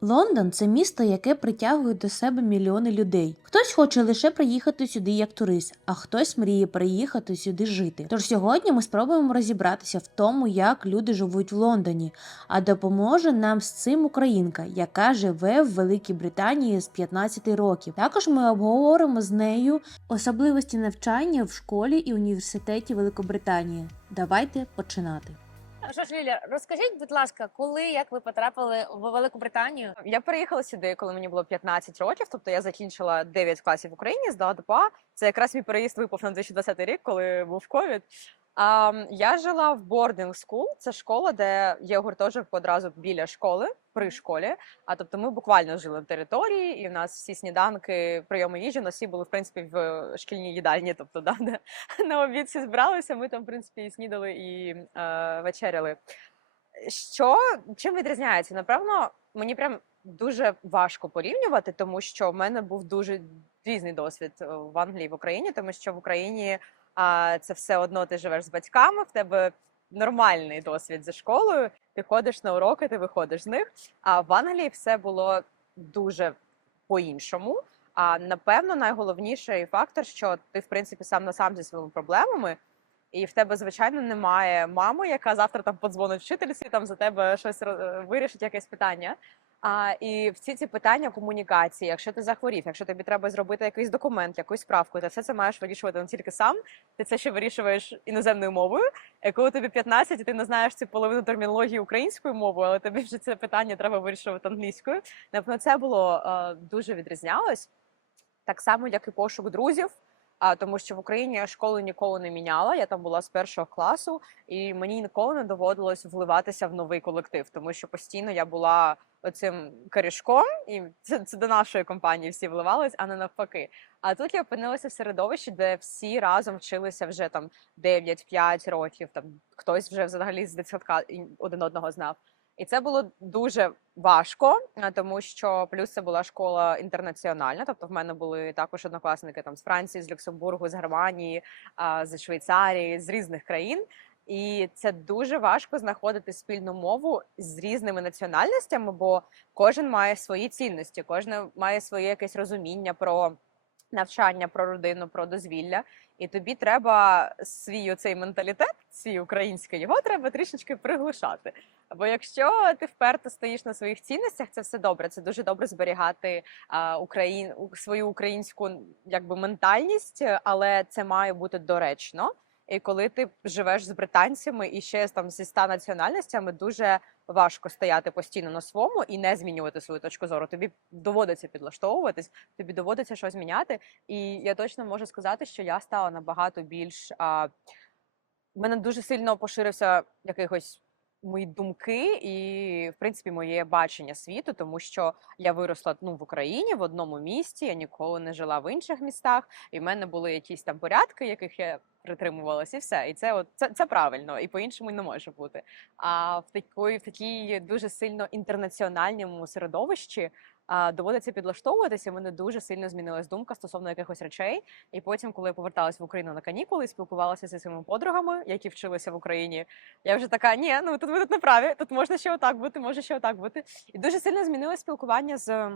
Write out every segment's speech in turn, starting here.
Лондон це місто, яке притягує до себе мільйони людей. Хтось хоче лише приїхати сюди як турист, а хтось мріє приїхати сюди жити. Тож сьогодні ми спробуємо розібратися в тому, як люди живуть в Лондоні. А допоможе нам з цим українка, яка живе в Великій Британії з 15 років. Також ми обговоримо з нею особливості навчання в школі і університеті Великобританії. Давайте починати. Що ж, Ліля, розкажіть, будь ласка, коли як ви потрапили в Велику Британію? Я переїхала сюди, коли мені було 15 років. Тобто я закінчила 9 класів в Україні, здала ДПА. Це якраз мій переїзд випав на 2020 рік, коли був ковід. А, я жила в boarding school. Це школа, де є гуртожиток одразу біля школи, при школі. А тобто ми буквально жили на території, і в нас всі сніданки, прийоми їжі, у нас всі були в принципі в шкільній їдальні. Тобто, да, де на обід всі збиралися. Ми там, в принципі, і снідали і е, вечеряли. Що чим відрізняється? Напевно, мені прям дуже важко порівнювати, тому що в мене був дуже різний досвід е, в Англії в Україні, тому що в Україні а, це все одно ти живеш з батьками, в тебе нормальний досвід зі школою. Ти ходиш на уроки, ти виходиш з них. А в Англії все було дуже по-іншому. А напевно, найголовніший фактор, що ти в принципі сам на сам зі своїми проблемами. І в тебе, звичайно, немає мами, яка завтра там подзвонить вчительці, там за тебе щось роз- вирішить, якесь питання. А, і всі ці питання комунікації, якщо ти захворів, якщо тобі треба зробити якийсь документ, якусь справку, ти все це маєш вирішувати не тільки сам. Ти це ще вирішуєш іноземною мовою. І коли тобі 15, і ти не знаєш цю половину термінології українською мовою, але тобі вже це питання треба вирішувати англійською. Напевно, це було е, дуже відрізнялось. Так само, як і пошук друзів. А тому, що в Україні я школи ніколи не міняла. Я там була з першого класу, і мені ніколи не доводилось вливатися в новий колектив, тому що постійно я була оцим корішком, і це, це до нашої компанії всі вливались, а не навпаки. А тут я опинилася в середовищі, де всі разом вчилися вже там 9-5 років. Там хтось вже взагалі з дитсадка один одного знав. І це було дуже важко, тому що плюс це була школа інтернаціональна. Тобто, в мене були також однокласники там з Франції, з Люксембургу, з Германії, з Швейцарії, з різних країн. І це дуже важко знаходити спільну мову з різними національностями, бо кожен має свої цінності, кожен має своє якесь розуміння про навчання, про родину, про дозвілля. І тобі треба свій оцей менталітет, свій український, його треба трішечки приглушати. Бо якщо ти вперто стоїш на своїх цінностях, це все добре. Це дуже добре зберігати а, Україн, свою українську якби ментальність, але це має бути доречно. І коли ти живеш з британцями і ще там зі ста національностями, дуже важко стояти постійно на своєму і не змінювати свою точку зору. Тобі доводиться підлаштовуватись, тобі доводиться щось міняти. І я точно можу сказати, що я стала набагато більш а, в мене дуже сильно поширився якихось мої думки і, в принципі, моє бачення світу, тому що я виросла ну, в Україні в одному місті, я ніколи не жила в інших містах, і в мене були якісь там порядки, яких я притримувалася, і все. І це от це, це правильно, і по-іншому не може бути. А в такої в такій дуже сильно інтернаціональному середовищі доводиться підлаштовуватися. Мене дуже сильно змінилась думка стосовно якихось речей. І потім, коли я поверталась в Україну на канікули, спілкувалася зі своїми подругами, які вчилися в Україні, я вже така: ні, ну тут ви тут не праві, тут можна ще отак бути, може ще отак бути. І дуже сильно змінилось спілкування з.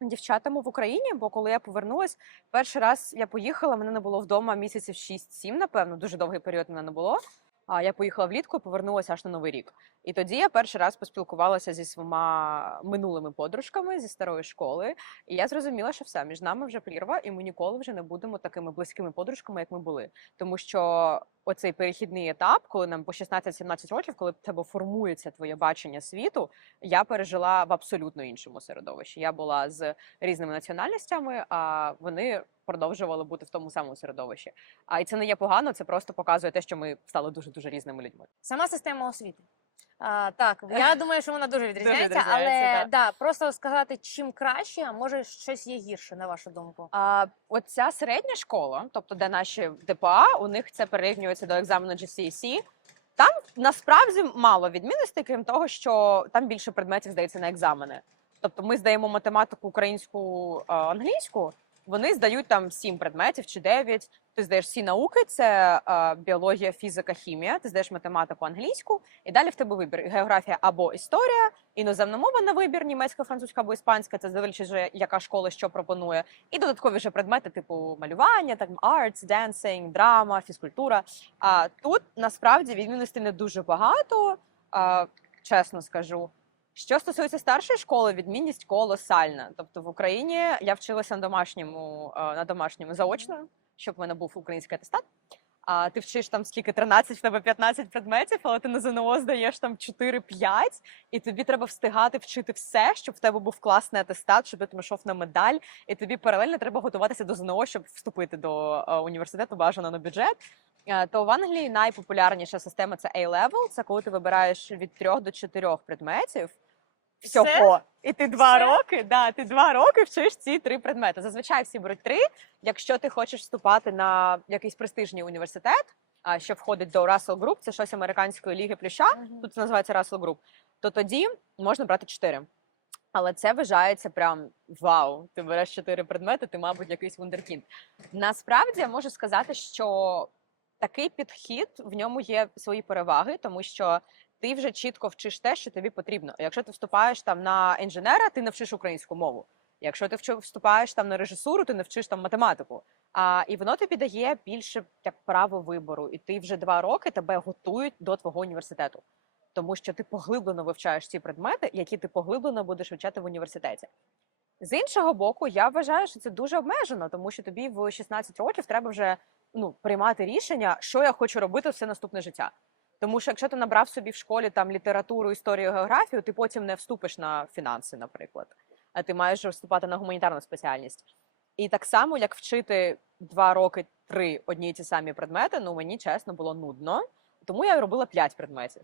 Дівчатами в Україні, бо коли я повернулась, перший раз я поїхала, мене не було вдома місяців 6-7, напевно, дуже довгий період мене не було. А я поїхала влітку, повернулася аж на новий рік. І тоді я перший раз поспілкувалася зі своїма минулими подружками зі старої школи. І я зрозуміла, що все між нами вже прірва, і ми ніколи вже не будемо такими близькими подружками, як ми були. Тому що оцей перехідний етап, коли нам по 16-17 років, коли в тебе формується твоє бачення світу, я пережила в абсолютно іншому середовищі. Я була з різними національностями, а вони продовжували бути в тому самому середовищі. А і це не є погано, це просто показує те, що ми стали дуже дуже різними людьми. Сама система освіти. А, так, я думаю, що вона дуже відрізняється, відрізняється, але так. да, просто сказати, чим краще, а може щось є гірше, на вашу думку. А оця середня школа, тобто де наші ДПА, у них це перерівнюється до екзамену GCSE, Там насправді мало відмінностей, крім того, що там більше предметів здається на екзамени. Тобто ми здаємо математику, українську, англійську, Вони здають там сім предметів чи дев'ять. Ти здаєш всі науки: це е, біологія, фізика, хімія. Ти здаєш математику, англійську, і далі в тебе вибір: географія або історія, іноземна мова на вибір, німецька, французька або іспанська. Це вже, яка школа що пропонує. І додаткові вже предмети, типу малювання, так arts, dancing, драма, фізкультура. А тут насправді відмінностей не дуже багато, а, чесно скажу. Що стосується старшої школи, відмінність колосальна. Тобто в Україні я вчилася на домашньому е, на домашньому заочно, щоб в мене був український атестат. А ти вчиш там скільки 13, в тебе 15 предметів, але ти на ЗНО здаєш там 4-5, і тобі треба встигати вчити все, щоб в тебе був класний атестат, щоб ти йшов на медаль, і тобі паралельно треба готуватися до ЗНО, щоб вступити до е, університету, бажано на бюджет. Е, То в Англії найпопулярніша система це A-level, це коли ти вибираєш від 3 до 4 предметів Все? всього. І ти два Все? роки, да, ти два роки вчиш ці три предмети. Зазвичай всі беруть три. Якщо ти хочеш вступати на якийсь престижний університет, а що входить до Russell Group, це щось американської ліги плюща, тут це називається Russell Group, то тоді можна брати чотири. Але це вважається прям вау. Ти береш чотири предмети, ти, мабуть, якийсь вундеркінд. Насправді я можу сказати, що такий підхід в ньому є свої переваги, тому що ти вже чітко вчиш те, що тобі потрібно. Якщо ти вступаєш там на інженера, ти не вчиш українську мову. Якщо ти вступаєш там на режисуру, ти не вчиш там математику. А і воно тобі дає більше як право вибору, і ти вже два роки тебе готують до твого університету, тому що ти поглиблено вивчаєш ці предмети, які ти поглиблено будеш вивчати в університеті. З іншого боку, я вважаю, що це дуже обмежено, тому що тобі в 16 років треба вже ну приймати рішення, що я хочу робити все наступне життя. Тому що якщо ти набрав собі в школі там літературу, історію, географію, ти потім не вступиш на фінанси, наприклад, а ти маєш вступати на гуманітарну спеціальність. І так само, як вчити два роки три одні й ті самі предмети, ну мені чесно було нудно. Тому я робила п'ять предметів.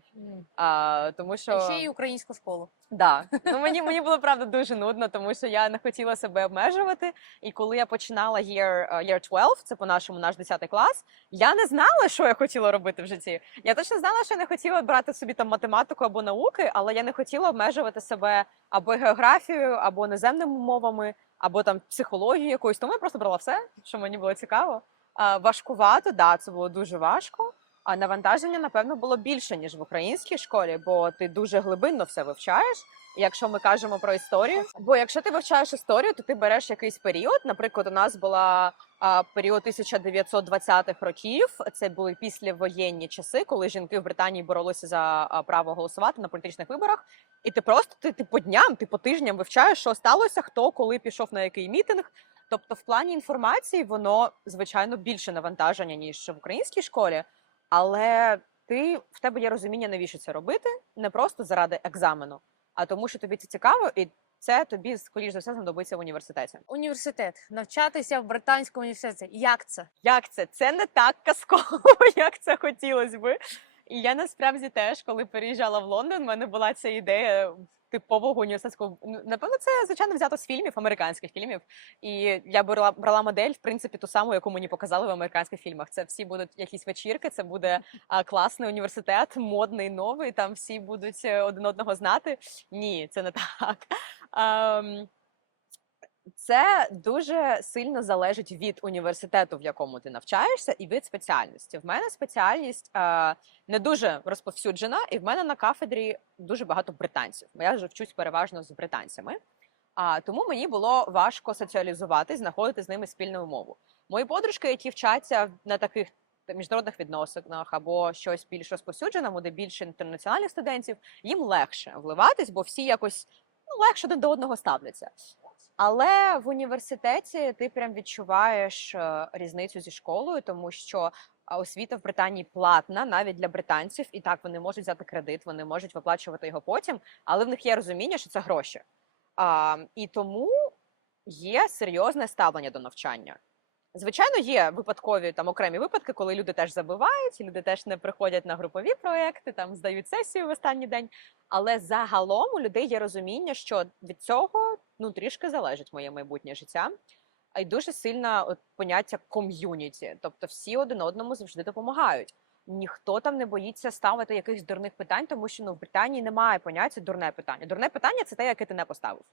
А, тому що А ще й українську школу. Да. Ну, мені, мені було правда дуже нудно, тому що я не хотіла себе обмежувати. І коли я починала year, е, year 12, це по-нашому наш 10 клас, я не знала, що я хотіла робити в житті. Я точно знала, що я не хотіла брати собі там математику або науки, але я не хотіла обмежувати себе або географією, або наземними мовами, або там психологією якоюсь. Тому я просто брала все, що мені було цікаво. А, важкувато, да, це було дуже важко. А навантаження, напевно, було більше ніж в українській школі, бо ти дуже глибинно все вивчаєш. Якщо ми кажемо про історію, бо якщо ти вивчаєш історію, то ти береш якийсь період. Наприклад, у нас була а, період 1920-х років. Це були післявоєнні часи, коли жінки в Британії боролися за право голосувати на політичних виборах. І ти просто ти, ти по дням, ти по тижням вивчаєш, що сталося, хто коли пішов на який мітинг. Тобто, в плані інформації воно звичайно більше навантаження ніж в українській школі, але ти в тебе є розуміння, навіщо це робити, не просто заради екзамену, а тому, що тобі це цікаво, і це тобі скоріш за все знадобиться в університеті. Університет. Навчатися в британському університеті. Як це? Як це? Це не так казково, як це хотілося би. І я насправді теж, коли переїжджала в Лондон, в мене була ця ідея типового університетського. Напевно, це звичайно взято з фільмів, американських фільмів. І я брала, брала модель, в принципі, ту саму, яку мені показали в американських фільмах. Це всі будуть якісь вечірки, це буде а, класний університет, модний, новий. Там всі будуть е, один одного знати. Ні, це не так. Ем, це дуже сильно залежить від університету, в якому ти навчаєшся, і від спеціальності. В мене спеціальність е, не дуже розповсюджена, і в мене на кафедрі дуже багато британців. Я вже вчусь переважно з британцями. А тому мені було важко соціалізувати, знаходити з ними спільну мову. Мої подружки, які вчаться на таких міжнародних відносинах або щось більш розповсюдженому, де більше інтернаціональних студентів, їм легше вливатись, бо всі якось ну, легше до одного ставляться. Але в університеті ти прям відчуваєш е, різницю зі школою, тому що освіта в Британії платна навіть для британців, і так вони можуть взяти кредит, вони можуть виплачувати його потім, але в них є розуміння, що це гроші. А, і тому є серйозне ставлення до навчання. Звичайно, є випадкові там окремі випадки, коли люди теж забувають, люди теж не приходять на групові проекти, там здають сесію в останній день. Але загалом у людей є розуміння, що від цього ну трішки залежить моє майбутнє життя. А й дуже сильно от, поняття ком'юніті, тобто всі один одному завжди допомагають. Ніхто там не боїться ставити якихось дурних питань, тому що ну в Британії немає поняття дурне питання. Дурне питання це те, яке ти не поставив.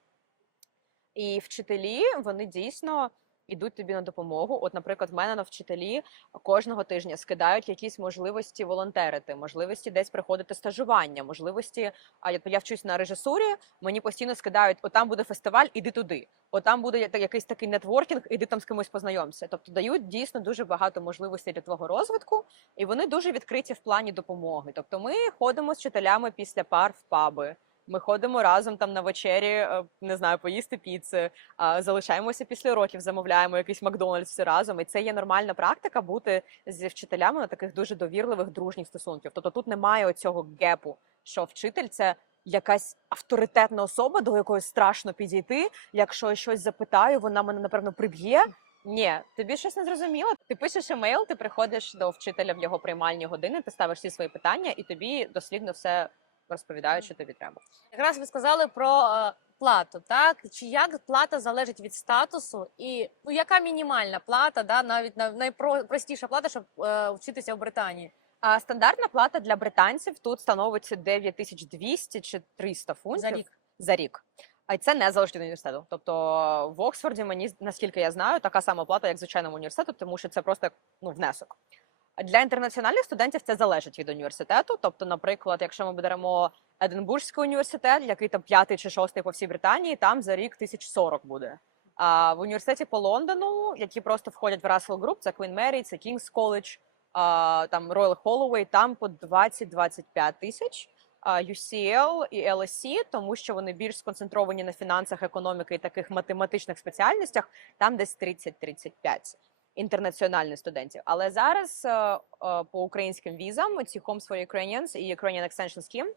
І вчителі вони дійсно ідуть тобі на допомогу. От, наприклад, в мене на вчителі кожного тижня скидають якісь можливості волонтерити, можливості десь приходити стажування, можливості. А я, я вчусь на режисурі. Мені постійно скидають: отам буде фестиваль, іди туди. Отам буде якийсь такий нетворкінг, іди там з кимось познайомся. Тобто дають дійсно дуже багато можливостей для твого розвитку, і вони дуже відкриті в плані допомоги. Тобто, ми ходимо з вчителями після пар в паби. Ми ходимо разом там на вечері, е, не знаю, поїсти піци, залишаємося після уроків, замовляємо якийсь Макдональдс всі разом. І це є нормальна практика бути зі вчителями на таких дуже довірливих дружніх стосунків. Тобто тут немає оцього гепу, що вчитель це якась авторитетна особа, до якої страшно підійти. Якщо я щось запитаю, вона мене напевно приб'є. Ні, тобі щось не зрозуміло. Ти пишеш емейл, ти приходиш до вчителя в його приймальні години, ти ставиш всі свої питання, і тобі дослідно все розповідають, що тобі треба. Якраз ви сказали про е, плату, так? Чи як плата залежить від статусу, і ну, яка мінімальна плата, да, навіть на- найпростіша плата, щоб е, вчитися в Британії? А стандартна плата для британців тут становиться 9200 чи 300 фунтів За рік. За рік. А це не залежить від університету. Тобто в Оксфорді мені наскільки я знаю, така сама плата, як звичайному університету, тому що це просто ну, внесок. Для інтернаціональних студентів це залежить від університету. Тобто, наприклад, якщо ми беремо Единбурзький університет, який там п'ятий чи шостий по всій Британії, там за рік 1040 буде. А в університеті по Лондону, які просто входять в Russell Group, це Queen Mary, це King's College, а, там Royal Holloway, там по 20-25 тисяч. UCL і LSE, тому що вони більш сконцентровані на фінансах, економіки і таких математичних спеціальностях, там десь 30-35 інтернаціональних студентів. Але зараз е, е, по українським візам ці Homes for Ukrainians і Ukrainian Extension Scheme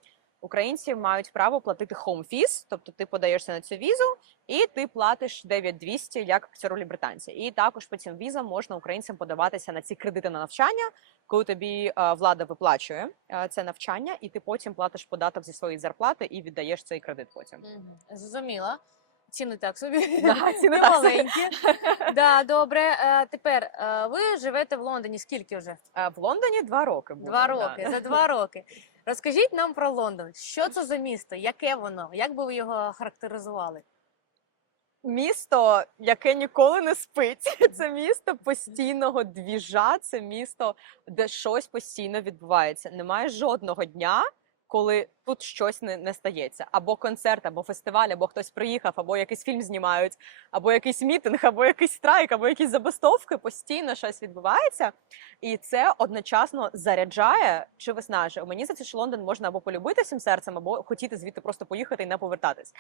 українці мають право платити home fees, тобто ти подаєшся на цю візу і ти платиш 9200 як в ролі британця. І також по цим візам можна українцям подаватися на ці кредити на навчання, коли тобі е, влада виплачує це навчання, і ти потім платиш податок зі своєї зарплати і віддаєш цей кредит потім. Зрозуміла. Ціни так собі. Да, ціни так маленькі. Да, добре. Е, Тепер е, ви живете в Лондоні. Скільки вже? Е, В Лондоні два роки буде. Два да. роки. За два роки. Розкажіть нам про Лондон. Що це за місто? Яке воно? Як би ви його характеризували? Місто, яке ніколи не спить. Це місто постійного двіжа, це місто, де щось постійно відбувається. Немає жодного дня, коли тут щось не, не стається. Або концерт, або фестиваль, або хтось приїхав, або якийсь фільм знімають, або якийсь мітинг, або якийсь страйк, або якісь забастовки. Постійно щось відбувається, і це одночасно заряджає чи виснажує. Мені що Лондон можна або полюбити всім серцем, або хотіти звідти просто поїхати і не повертатись.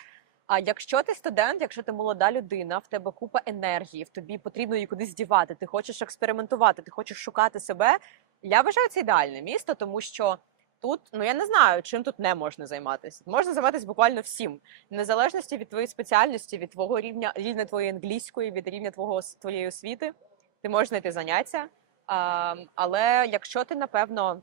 А якщо ти студент, якщо ти молода людина, в тебе купа енергії, в тобі потрібно її кудись дівати, ти хочеш експериментувати, ти хочеш шукати себе. Я вважаю це ідеальне місто, тому що тут, ну я не знаю, чим тут не можна займатися. Можна займатися буквально всім, в незалежності від твоєї спеціальності, від твого рівня, рівня твоєї англійської, від рівня твого твоєї освіти. Ти можеш знайти заняття. А, але якщо ти, напевно,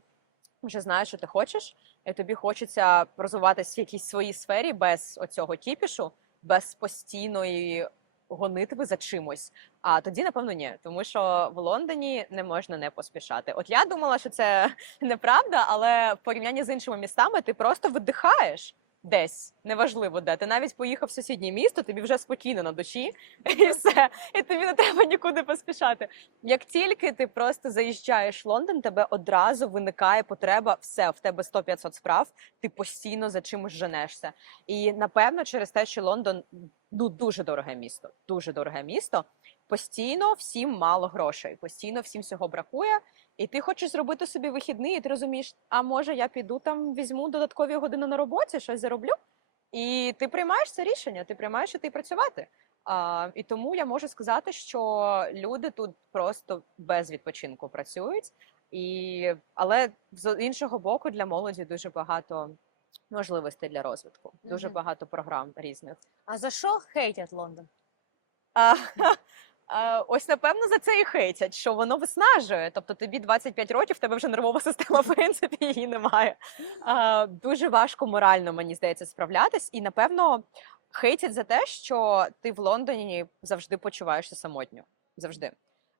вже знаєш, що ти хочеш, і тобі хочеться розвиватися в якійсь своїй сфері без оцього кіпішу, без постійної гонитви за чимось. А тоді, напевно, ні, тому що в Лондоні не можна не поспішати. От я думала, що це неправда, але в порівнянні з іншими містами ти просто видихаєш. Десь неважливо де. Ти навіть поїхав в сусіднє місто, тобі вже спокійно на душі, і все. І тобі не треба нікуди поспішати. Як тільки ти просто заїжджаєш в Лондон, тебе одразу виникає потреба, все в тебе 100-500 справ, ти постійно за чимось женешся. І напевно, через те, що Лондон ну дуже дороге місто, дуже дороге місто. Постійно всім мало грошей, постійно всім всього бракує. І ти хочеш зробити собі вихідний, і ти розумієш, а може я піду там, візьму додаткові години на роботі, щось зароблю. І ти приймаєш це рішення, ти приймаєш іти працювати. А, і тому я можу сказати, що люди тут просто без відпочинку працюють, і але з іншого боку, для молоді дуже багато можливостей для розвитку, дуже багато програм різних. А за що хейтять Лондон? А, ось напевно за це і хейтять, що воно виснажує. Тобто тобі 25 років, в тебе вже нервова система, в принципі, її немає. Дуже важко морально, мені здається, справлятись. І напевно хейтять за те, що ти в Лондоні завжди почуваєшся самотньо. Завжди.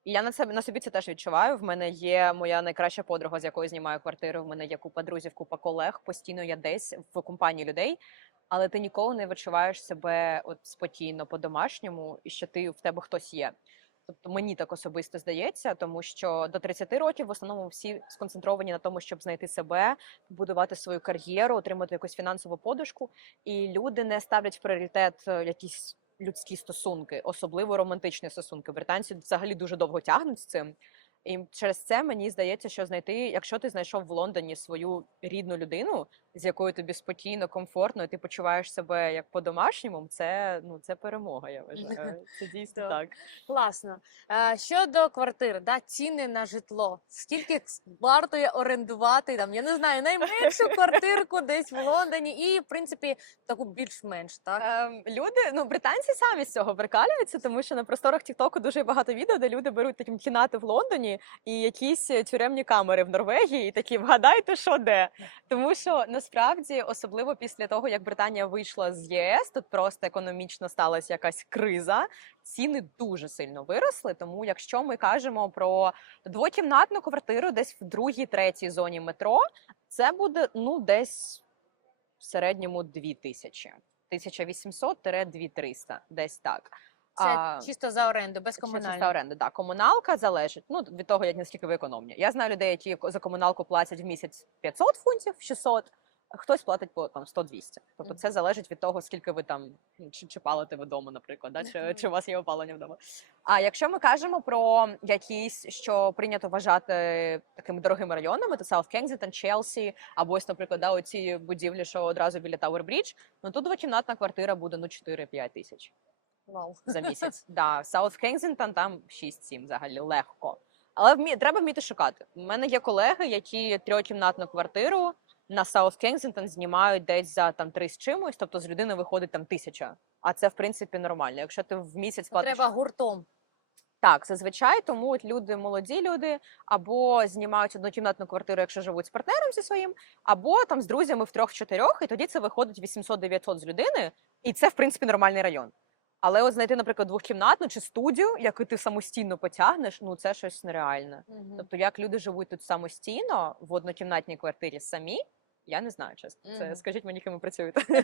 І я на себе на собі це теж відчуваю. В мене є моя найкраща подруга, з якою знімаю квартиру. В мене є купа друзів, купа колег. Постійно я десь в компанії людей. Але ти ніколи не відчуваєш себе от спокійно по-домашньому, і що ти в тебе хтось є. Тобто мені так особисто здається, тому що до 30 років в основному всі сконцентровані на тому, щоб знайти себе, будувати свою кар'єру, отримати якусь фінансову подушку, і люди не ставлять в пріоритет е, якісь людські стосунки, особливо романтичні стосунки. Британці взагалі дуже довго тягнуть з цим. І через це мені здається, що знайти, якщо ти знайшов в Лондоні свою рідну людину, з якою тобі спокійно, комфортно, і ти почуваєш себе як по-домашньому, це ну це перемога. Я вважаю. Це дійсно Так. так. Класно. Е, щодо квартир, да, ціни на житло. Скільки вартує орендувати там, я не знаю, найменшу квартирку десь в Лондоні і, в принципі, таку більш-менш, так? Ем, люди, ну британці самі з цього прикалюються, тому що на просторах Тіктоку дуже багато відео, де люди беруть такі кімнати в Лондоні і якісь е, тюремні камери в Норвегії, і такі вгадайте, що де. Тому що насправді, особливо після того, як Британія вийшла з ЄС, тут просто економічно сталася якась криза. Ціни дуже сильно виросли. Тому, якщо ми кажемо про двокімнатну квартиру десь в другій, третій зоні метро, це буде ну десь в середньому 2 тисячі. 1800-2300, десь так. Це А, чисто за оренду, без Чисто комунальної. за оренду, да. Комуналка залежить ну, від того, як наскільки ви економні. Я знаю людей, які за комуналку платять в місяць 500 фунтів, 600, а хтось платить по там 100-200. Тобто це залежить від того, скільки ви там чи, чи палите ви вдома, наприклад, да? чи, чи у вас є опалення вдома. А якщо ми кажемо про якісь, що прийнято вважати такими дорогими районами, то South Kensington, Челсі, або ось, наприклад, да, оці будівлі, що одразу біля Tower Bridge, ну тут двокімнатна квартира буде ну 4-5 тисяч Вау. за місяць. да, South Kensington там 6-7 взагалі легко. Але вмі... треба вміти шукати. У мене є колеги, які трьохкімнатну квартиру на South Kensington знімають десь за там три з чимось, тобто з людини виходить там тисяча. А це в принципі нормально. Якщо ти в місяць платиш Треба гуртом. так, зазвичай тому от люди, молоді люди, або знімають однокімнатну квартиру, якщо живуть з партнером зі своїм, або там з друзями в трьох-чотирьох, і тоді це виходить 800-900 з людини, і це в принципі нормальний район. Але от знайти, наприклад, двохкімнатну чи студію, яку ти самостійно потягнеш, ну це щось нереальне. Угу. Тобто, як люди живуть тут самостійно в однокімнатній квартирі самі, я не знаю, чесно. Це скажіть мені, ким ви працюєте.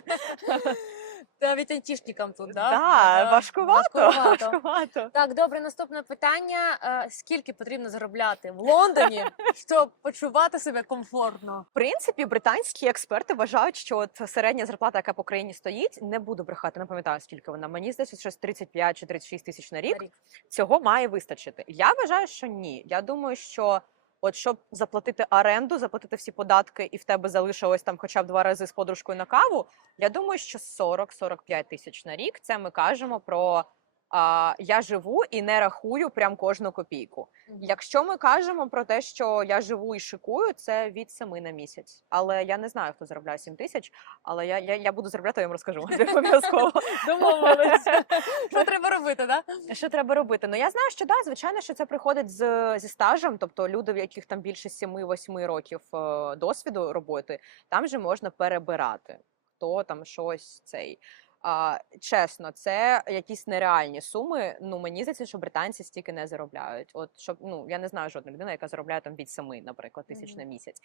Навіть айтішникам тут, да? Да, важкувато. важкувато. важкувато. Так, добре, наступне питання. Е, Скільки потрібно заробляти в Лондоні, щоб почувати себе комфортно? В принципі, британські експерти вважають, що от середня зарплата, яка по країні стоїть, не буду брехати, не пам'ятаю скільки вона. Мені здається, щось 35 чи 36 тисяч на рік. на рік? Цього має вистачити. Я вважаю, що ні. Я думаю, що от щоб заплатити оренду, заплатити всі податки, і в тебе залишилось там хоча б два рази з подружкою на каву. Я думаю, що 40-45 тисяч на рік. Це ми кажемо про. А, я живу і не рахую прям кожну копійку. Мгм. Якщо ми кажемо про те, що я живу і шикую, це від 7 на місяць. Але я не знаю, хто заробляє 7 тисяч, але я, я, я буду заробляти, я вам розкажу обов'язково. Домовилися. Що треба робити, да? Що треба робити? Ну я знаю, що да, звичайно, що це приходить з, зі стажем, тобто люди, в яких там більше 7-8 років е, досвіду роботи, там же можна перебирати, хто там щось цей. А, чесно, це якісь нереальні суми. Ну мені здається, що британці стільки не заробляють. От щоб ну я не знаю жодної людини, яка заробляє там від 7, наприклад, тисяч на місяць.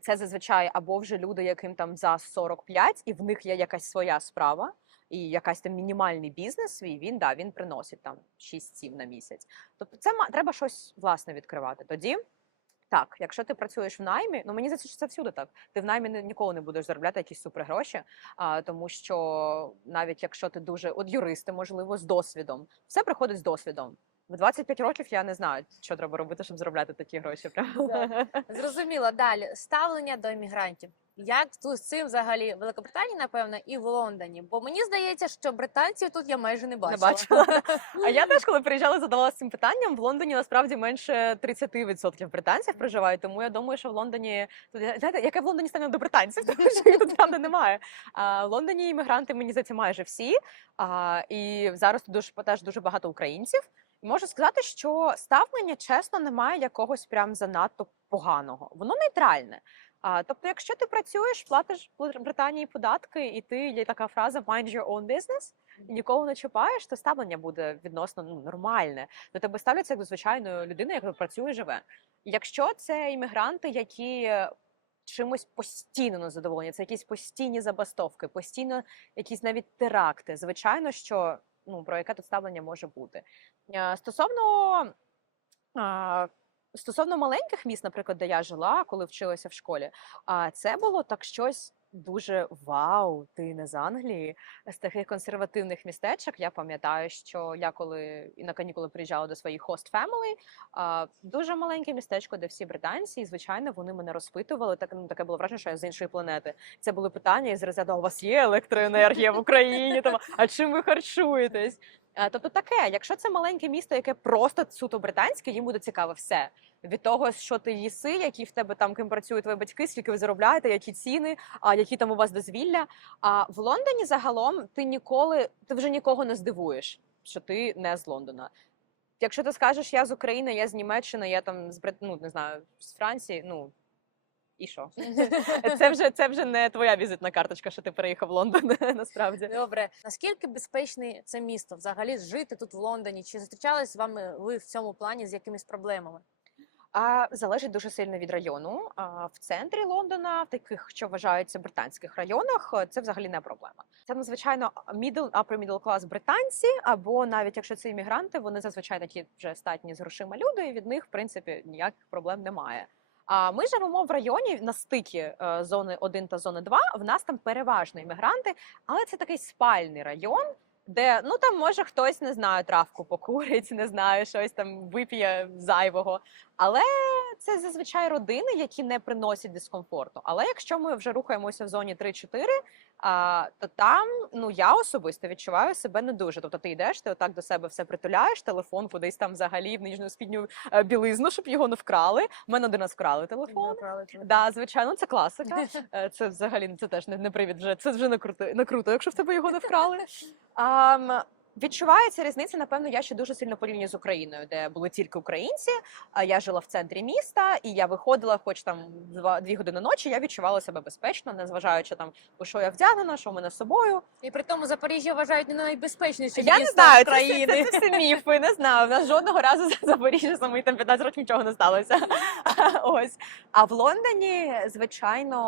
Це зазвичай або вже люди, яким там за 45, і в них є якась своя справа, і якась там мінімальний бізнес свій. Він да він приносить там 6-7 на місяць. Тобто, це треба щось власне відкривати. Тоді так, якщо ти працюєш в наймі, ну мені здається, що це всюди так. Ти в наймі ніколи не будеш заробляти якісь супергроші, а, тому що навіть якщо ти дуже от юристи, можливо, з досвідом, все приходить з досвідом. В 25 років я не знаю, що треба робити, щоб заробляти такі гроші. Прям. Зрозуміло. Далі ставлення до іммігрантів. Як тут з цим взагалі в Великобританії, напевно, і в Лондоні? Бо мені здається, що британців тут я майже не Не бачила. бачила. А я теж, коли приїжджала, задавалася цим питанням. В Лондоні насправді менше 30% британців проживають. Тому я думаю, що в Лондоні знаєте, яке в Лондоні ставлення до британців, тому що їх тут правда немає. А в Лондоні іммігранти, мені здається, майже всі. А, і зараз тут дуже теж дуже багато українців. Можу сказати, що ставлення, чесно, немає якогось прям занадто поганого. Воно нейтральне. А, тобто, якщо ти працюєш, платиш в Британії податки, і ти є така фраза mind your own business, і нікого не чіпаєш, то ставлення буде відносно ну, нормальне. До тебе ставляться як до звичайної людини, яка працює і живе. Якщо це іммігранти, які е, чимось постійно незадоволені, це якісь постійні забастовки, постійно якісь навіть теракти. Звичайно, що ну про яке тут ставлення може бути. Е, Стосовно стосовно маленьких міст, наприклад, де я жила, коли вчилася в школі, а це було так щось. Дуже вау, ти не з Англії, з таких консервативних містечок. Я пам'ятаю, що я коли і на канікули приїжджала до своїх host family, а, дуже маленьке містечко, де всі британці, і звичайно, вони мене розпитували. Так ну таке було враження, що я з іншої планети. Це були питання із розряду: «А у вас є електроенергія в Україні? Там, а чим ви харчуєтесь? Е, Тобто таке, якщо це маленьке місто, яке просто суто британське, їм буде цікаве все. Від того, що ти їси, які в тебе там ким працюють твої батьки, скільки ви заробляєте, які ціни, а які там у вас дозвілля. А в Лондоні загалом ти ніколи, ти вже нікого не здивуєш, що ти не з Лондона. Якщо ти скажеш, я з України, я з Німеччини, я там з Брит... ну, не знаю, з Франції, ну і що? Це вже це вже не твоя візитна карточка, що ти переїхав в Лондон. Насправді. Добре, наскільки безпечне це місто взагалі жити тут в Лондоні? Чи зустрічались з вами ви в цьому плані з якимись проблемами? А залежить дуже сильно від району. А в центрі Лондона, в таких, що вважаються британських районах, це взагалі не проблема. Це надзвичайно middle, upper middle class британці, або навіть якщо це іммігранти, вони зазвичай такі вже статні з грошима люди, і від них, в принципі, ніяких проблем немає. А ми живемо в районі на стикі е, зони 1 та зони 2. В нас там переважно іммігранти, але це такий спальний район, де ну там може хтось не знаю, травку покурить, не знаю, щось там вип'є зайвого. Але це зазвичай родини, які не приносять дискомфорту. Але якщо ми вже рухаємося в зоні 3-4, то там ну я особисто відчуваю себе не дуже. Тобто ти йдеш, ти отак до себе все притуляєш, телефон кудись там взагалі в нижню спідню е, білизну, щоб його не вкрали. У мене один раз вкрали телефон. Да, звичайно, це класика. Е, Це взагалі це теж не, привід. Вже це вже не круто, не круто, якщо в тебе його не вкрали. А, відчувається різниця. Напевно, я ще дуже сильно порівнюю з Україною, де були тільки українці. А я жила в центрі міста, і я виходила, хоч там два дві години ночі. Я відчувала себе безпечно, незважаючи там у що я вдягнена, що в мене з собою. І при тому Запоріжжя вважають не найбезпечнішим Я не знаю, це, країни. це, це, це міфи. Не знаю. У нас жодного разу за Запоріжжя за мої там 15 років нічого не сталося. Ось. А в Лондоні, звичайно,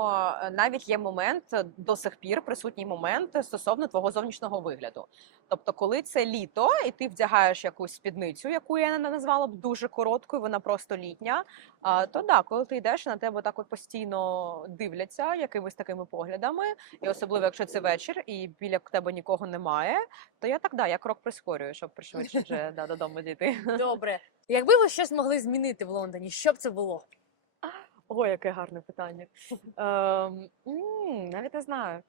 навіть є момент до сих пір присутній момент стосовно твого зовнішнього вигляду. Тобто, коли це літо, і ти вдягаєш якусь спідницю, яку я не назвала б дуже короткою, вона просто літня. А, то да, коли ти йдеш, на тебе так от постійно дивляться якимись такими поглядами, і особливо якщо це вечір, і біля тебе нікого немає, то я так да, я крок прискорюю, щоб пришвидше вже да, додому дійти. Добре. Якби ви щось могли змінити в Лондоні, що б це було? О, яке гарне питання. Ем, м, навіть не знаю.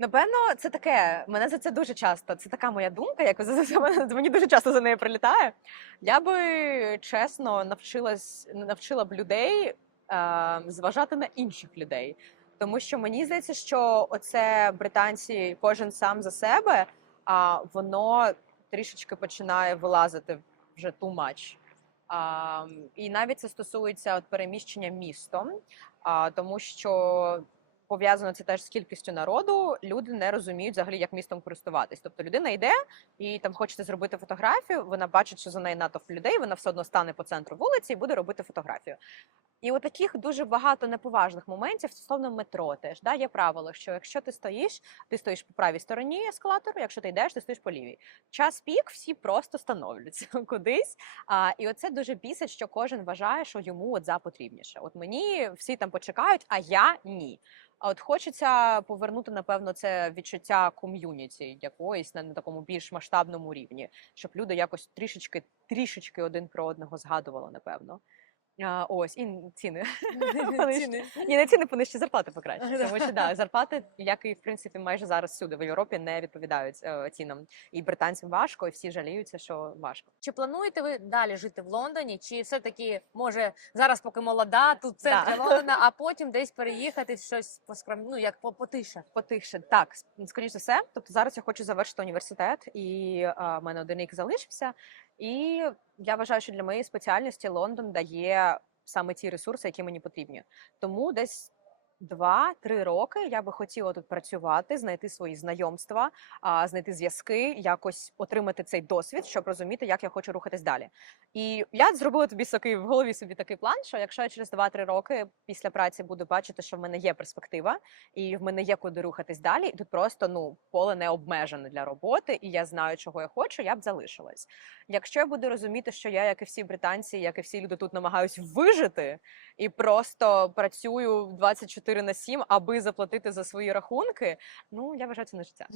Напевно, це таке. Мене за це дуже часто. Це така моя думка, як за мене мені дуже часто за нею прилітає. Я би чесно навчилась навчила б людей е, зважати на інших людей. Тому що мені здається, що оце британці кожен сам за себе, а воно трішечки починає вилазити вже too much. І навіть це стосується от переміщення містом, а, тому що пов'язано це теж з кількістю народу. Люди не розуміють взагалі, як містом користуватись. Тобто людина йде і там хочете зробити фотографію. Вона бачить, що за нею натовп людей. Вона все одно стане по центру вулиці і буде робити фотографію. І от таких дуже багато неповажних моментів стосовно метро. Теж да є правило, що якщо ти стоїш, ти стоїш по правій стороні ескалатору, якщо ти йдеш, ти стоїш по лівій. Час пік всі просто становляться кудись. А, і оце дуже бісить, що кожен вважає, що йому от за потрібніше. От мені всі там почекають, а я ні. А от хочеться повернути, напевно, це відчуття ком'юніті якоїсь на, на такому більш масштабному рівні, щоб люди якось трішечки, трішечки один про одного згадували, напевно. А, ось і ціни. Ціни. Ні, не ціни понижчі зарплати покраще. Тому що да, зарплати, як і в принципі майже зараз всюди в Європі, не відповідають е, цінам. І британцям важко, і всі жаліються, що важко. Чи плануєте ви далі жити в Лондоні? Чи все-таки може зараз, поки молода, тут в центрі Да. Лондона, а потім десь переїхати щось поскром... ну, як по- потише? Потихше, так, скоріш за все. Тобто зараз я хочу завершити університет, і в мене один рік залишився. І я вважаю, що для моєї спеціальності Лондон дає саме ті ресурси, які мені потрібні. Тому десь 2-3 роки я би хотіла тут працювати, знайти свої знайомства, а, знайти зв'язки, якось отримати цей досвід, щоб розуміти, як я хочу рухатись далі. І я зробила тобі такий в голові собі такий план, що якщо я через 2-3 роки після праці буду бачити, що в мене є перспектива, і в мене є куди рухатись далі, і тут просто ну поле не обмежене для роботи, і я знаю, чого я хочу, я б залишилась. Якщо я буду розуміти, що я, як і всі британці, як і всі люди тут намагаюсь вижити і просто працюю 24 на 7, аби заплатити за свої рахунки, ну я вважаю це не життя.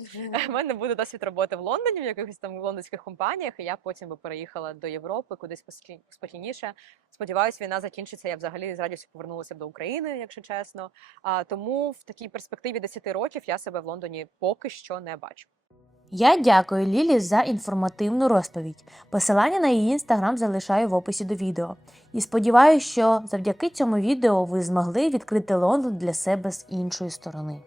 У мене буде досвід роботи в Лондоні, в якихось там лондонських компаніях, і я потім би переїхала до Європи, кудись спокійніше. Сподіваюсь, війна закінчиться. Я взагалі з радістю повернулася б до України, якщо чесно. А тому в такій перспективі 10 років я себе в Лондоні поки що не бачу. Я дякую Лілі за інформативну розповідь. Посилання на її інстаграм залишаю в описі до відео. І сподіваюся, що завдяки цьому відео ви змогли відкрити Лондон для себе з іншої сторони.